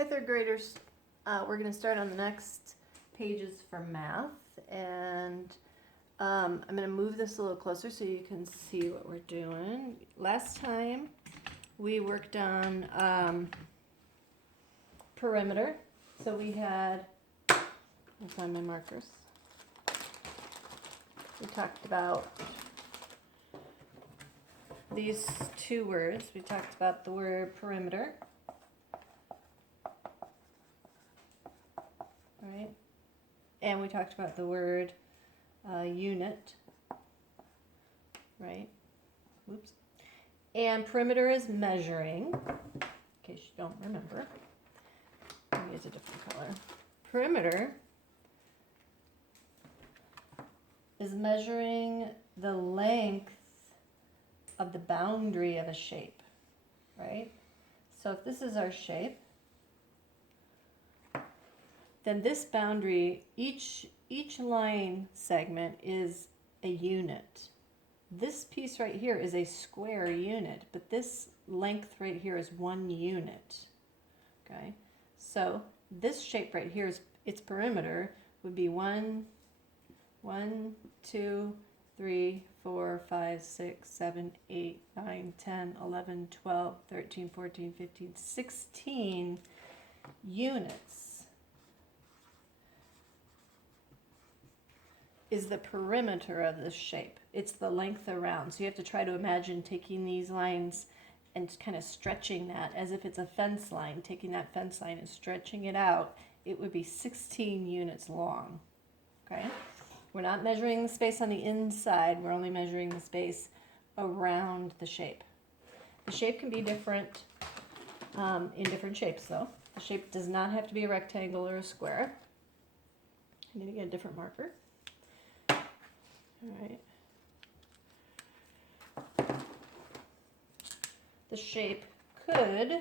Hi, third graders. We're going to start on the next pages for math, and I'm going to move this a little closer so you can see what we're doing. Last time we worked on perimeter, so we had, I'll find my markers. We talked about these two words. We talked about the word perimeter. Right? And we talked about the word unit, right? Oops. And perimeter is measuring, in case you don't remember. Let me use a different color. Perimeter is measuring the length of the boundary of a shape, right? So if this is our shape, then this boundary, each line segment is a unit. This piece right here is a square unit, but this length right here is 1 unit. Okay, so this shape right here is its perimeter would be 1, 2, 3, 4, 5, 6, 7, 8, 9, 10, 11, 12, 13, 14, 15, 16 units. Is the perimeter of this shape. It's the length around. So you have to try to imagine taking these lines and kind of stretching that as if it's a fence line, taking that fence line and stretching it out. It would be 16 units long. Okay? We're not measuring the space on the inside, we're only measuring the space around the shape. The shape can be different in different shapes though. The shape does not have to be a rectangle or a square. I need to get a different marker. All right. The shape could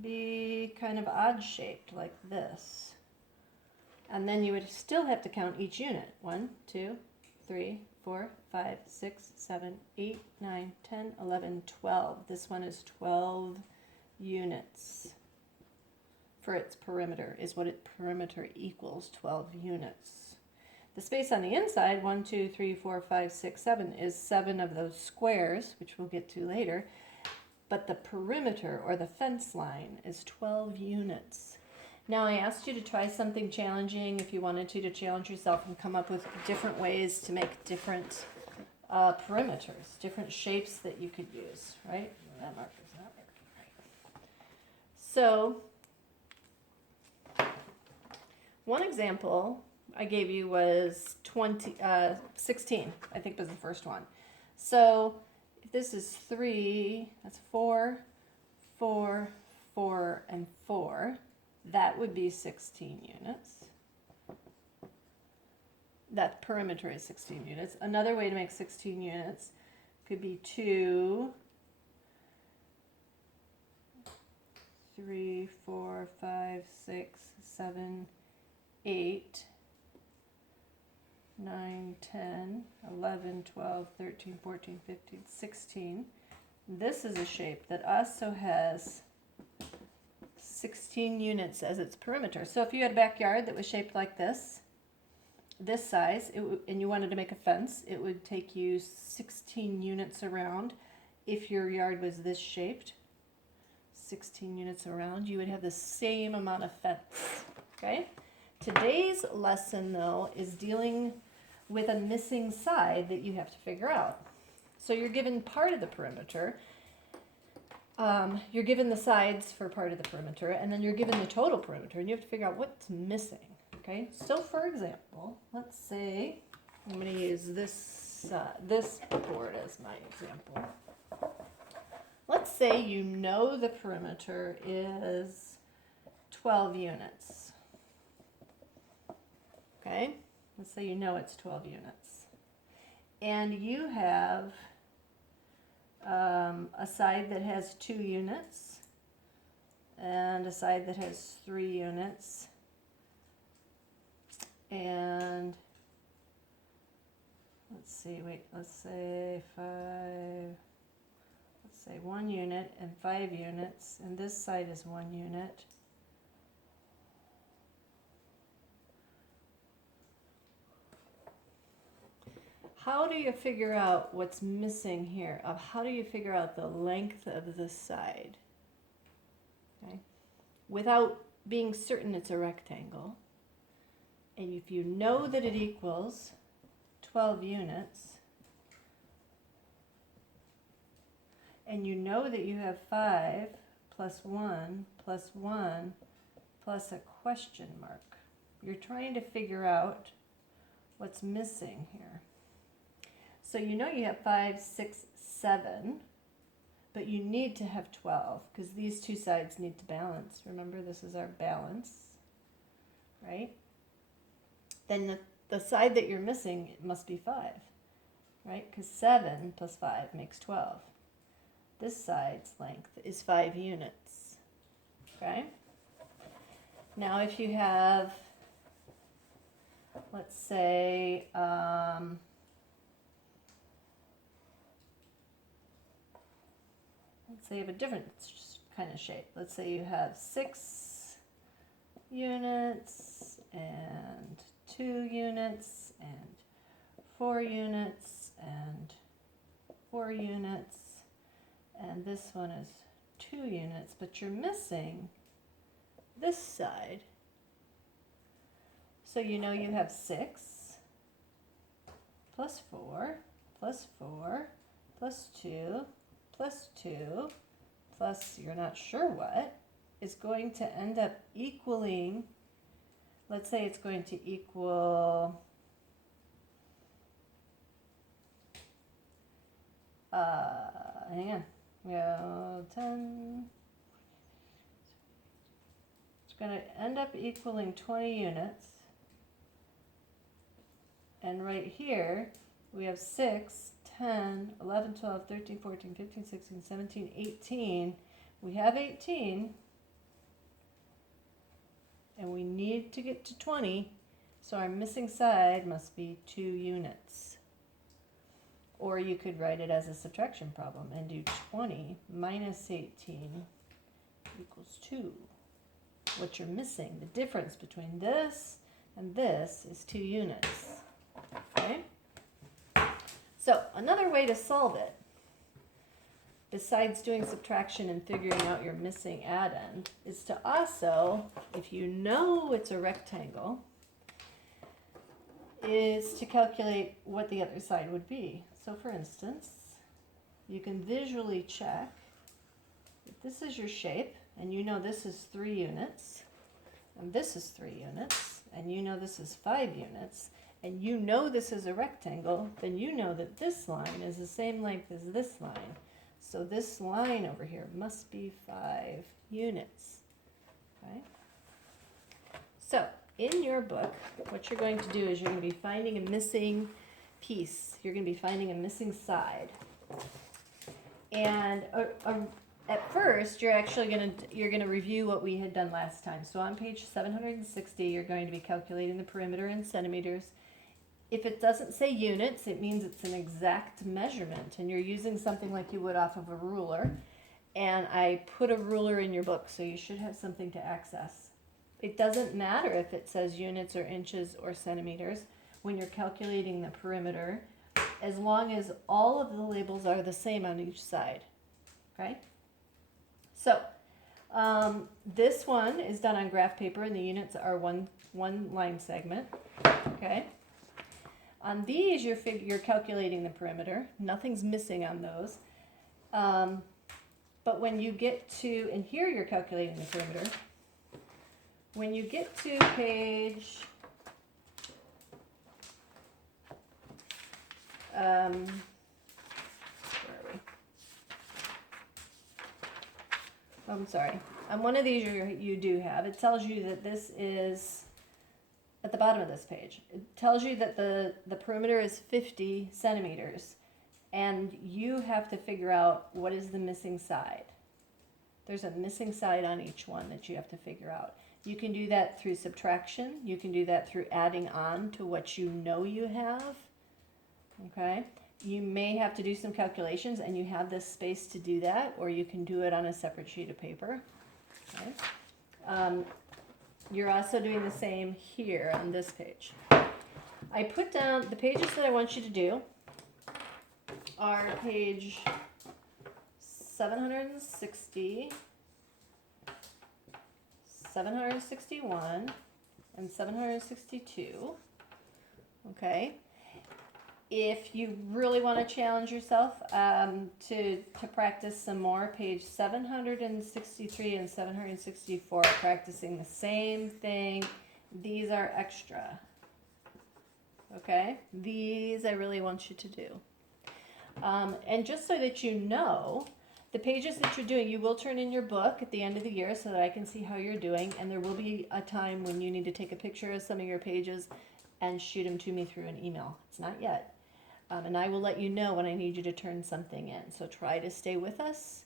be kind of odd shaped like this. And then you would still have to count each unit. 1, 2, 3, 4, 5, 6, 7, 8, 9, 10, 11, 12. This one is 12 units for its perimeter, is what its perimeter equals, 12 units. The space on the inside, 1, 2, 3, 4, 5, 6, 7, is 7 of those squares, which we'll get to later. But the perimeter, or the fence line, is 12 units. Now I asked you to try something challenging if you wanted to challenge yourself and come up with different ways to make different perimeters, different shapes that you could use, right? That marker's not working right. So, one example I gave you was 16, I think was the first one. So if this is 3, that's 4, 4, 4, and 4. That would be 16 units. That perimeter is 16 units. Another way to make 16 units could be 2, 3, 4, 5, 6, 7, 8, 9, 10, 11, 12, 13, 14, 15, 16. This is a shape that also has 16 units as its perimeter. So if you had a backyard that was shaped like this size, and you wanted to make a fence, it would take you 16 units around. If your yard was this shaped, 16 units around, you would have the same amount of fence. Okay? Today's lesson, though, is dealing with a missing side that you have to figure out. So you're given part of the perimeter. You're given the sides for part of the perimeter, and then you're given the total perimeter, and you have to figure out what's missing. Okay? So for example, let's say I'm going to use this board as my example. Let's say you know the perimeter is 12 units. Okay? Let's say you know it's 12 units. And you have a side that has 2 units and a side that has 3 units. And let's say 5, let's say 1 unit and 5 units, and this side is 1 unit. How do you figure out what's missing here? How do you figure out the length of the side? Okay. Without being certain it's a rectangle. And if you know that it equals 12 units, and you know that you have 5 plus 1 plus 1 plus a question mark, you're trying to figure out what's missing here. So you know you have 5, 6, 7, but you need to have 12 because these two sides need to balance. Remember, this is our balance, right? Then the side that you're missing must be 5, right? Because 7 plus 5 makes 12. This side's length is 5 units, okay? Now if you have, let's say, you have a different kind of shape. Let's say you have 6 units and 2 units and 4 units and 4 units, and this one is 2 units, but you're missing this side. So you know you have 6 plus 4 plus 4 plus 2 plus 2 plus you're not sure what is going to end up equaling, let's say it's going to equal hang on, we go 10, it's going to end up equaling 20 units, and right here we have 6, 10, 11, 12, 13, 14, 15, 16, 17, 18. We have 18, and we need to get to 20, so our missing side must be 2 units. Or you could write it as a subtraction problem and do 20 minus 18 equals 2. What you're missing, the difference between this and this, is 2 units. Okay? So another way to solve it, besides doing subtraction and figuring out your missing add-in, is to also, if you know it's a rectangle, is to calculate what the other side would be. So for instance, you can visually check if this is your shape, and you know this is 3 units, and this is 3 units, and you know this is 5 units, and you know this is a rectangle, then you know that this line is the same length as this line. So this line over here must be 5 units. Okay? So in your book, what you're going to do is you're going to be finding a missing piece. You're going to be finding a missing side. And at first, you're actually going to review what we had done last time. So on page 760, you're going to be calculating the perimeter in centimeters. If it doesn't say units, it means it's an exact measurement, and you're using something like you would off of a ruler. And I put a ruler in your book, so you should have something to access. It doesn't matter if it says units or inches or centimeters when you're calculating the perimeter, as long as all of the labels are the same on each side. Okay? So this one is done on graph paper, and the units are one line segment. Okay? On these, you're calculating the perimeter. Nothing's missing on those. But when you get to, and here you're calculating the perimeter. When you get to page, where are we? I'm sorry. On one of these you do have, it tells you that this is at the bottom of this page. It tells you that the perimeter is 50 centimeters, and you have to figure out what is the missing side. There's a missing side on each one that you have to figure out. You can do that through subtraction. You can do that through adding on to what you know you have. Okay? You may have to do some calculations and you have this space to do that, or you can do it on a separate sheet of paper. Okay. You're also doing the same here on this page. I put down the pages that I want you to do are page 760, 761, and 762. Okay. If you really want to challenge yourself to practice some more, page 763 and 764 are practicing the same thing. These are extra. Okay? These I really want you to do. And just so that you know, the pages that you're doing, you will turn in your book at the end of the year so that I can see how you're doing. And there will be a time when you need to take a picture of some of your pages and shoot them to me through an email. It's not yet. And I will let you know when I need you to turn something in. So try to stay with us.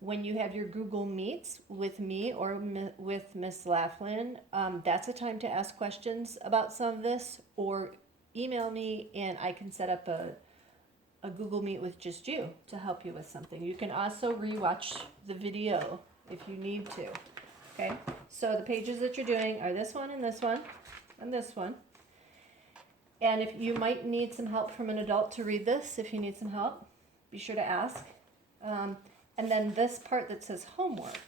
When you have your Google Meets with me or with Miss Laughlin, that's a time to ask questions about some of this, or email me and I can set up a Google Meet with just you to help you with something. You can also rewatch the video if you need to. Okay, so the pages that you're doing are this one and this one and this one. And if you might need some help from an adult to read this, if you need some help, be sure to ask. And then this part that says homework,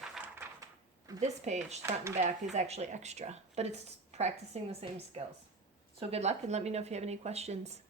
this page, front and back, is actually extra, but it's practicing the same skills. So good luck and let me know if you have any questions.